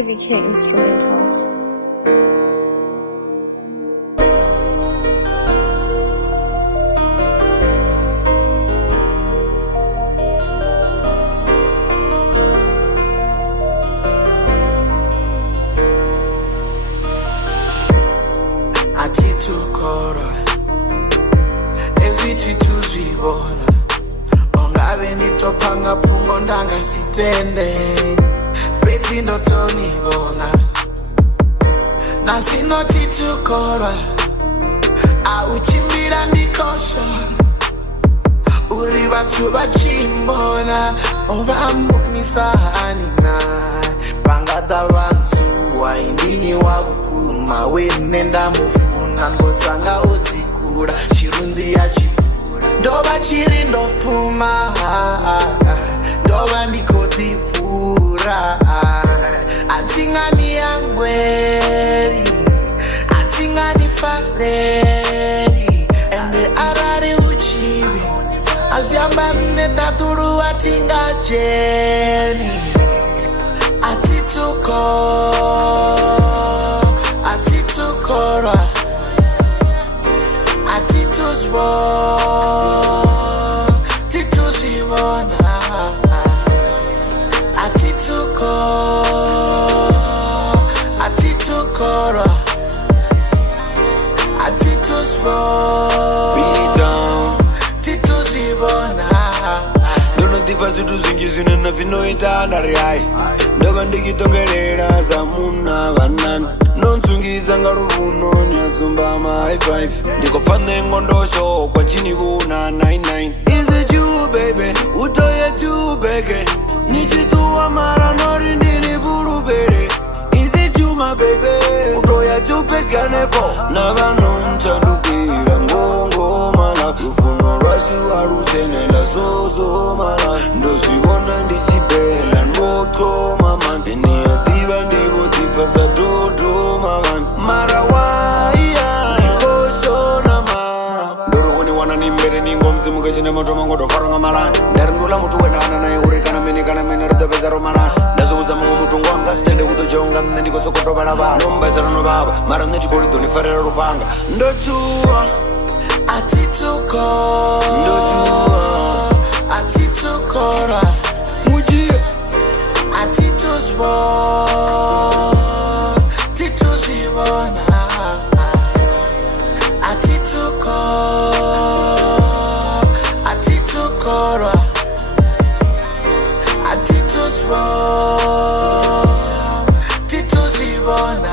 Heavy K Instrumentals. Atitukora eziti tuzvibona ongave nditopanga pungo ndangasitende fedzi ndotonibona nasinotitukorwa auchimbira ndikosha uri vatu vachimbona ovambonisa hanina vangata vanzuwa indini wakukuma wenenda mufuna ngotsanga odzikura chirunzi yachifura ndova chiri ndopfuma ndova ndikodipura atingani yangweri atingani fareri ende arari uchivi azyamba netaturu atingajeni atitukora atituzbo tituzibona atitukora atituzbo tituzibona ndonodiva zvintu zvingi zvinena zvinoita ndari hai ndova ndichitongerera zamuna vanani nonzungisa ngaruvuno nyadzumba ma-high-five ndikopfane ngondosho kwachinivuna 99 Is it you baby utoye tubeke nichituwa mara nori ndini burubere Is it you my baby utoya tupekanepo navanonchadukira ngongomala rufuno rwasu arutenela zozomala ndozvivona ndichipela ndokoma man eniyadiva ndivotipa sadodoma man mara waiya ndikoshona ma ndorokuniwana nimbere ningomzimuke chine motoma ngodofaronga malani ndari ndula mutu wenana naye uri kana mene ridopeza romalani ndazoudza mumwe mutungo wanga sitende kutojonga mne ndikosokotovara vanhu nombaisa ronovava mara mne chikoridonifarira rupanga ndotuwa atitukora mujie atituzbo tituzibona atitukora atituzbo tituzibona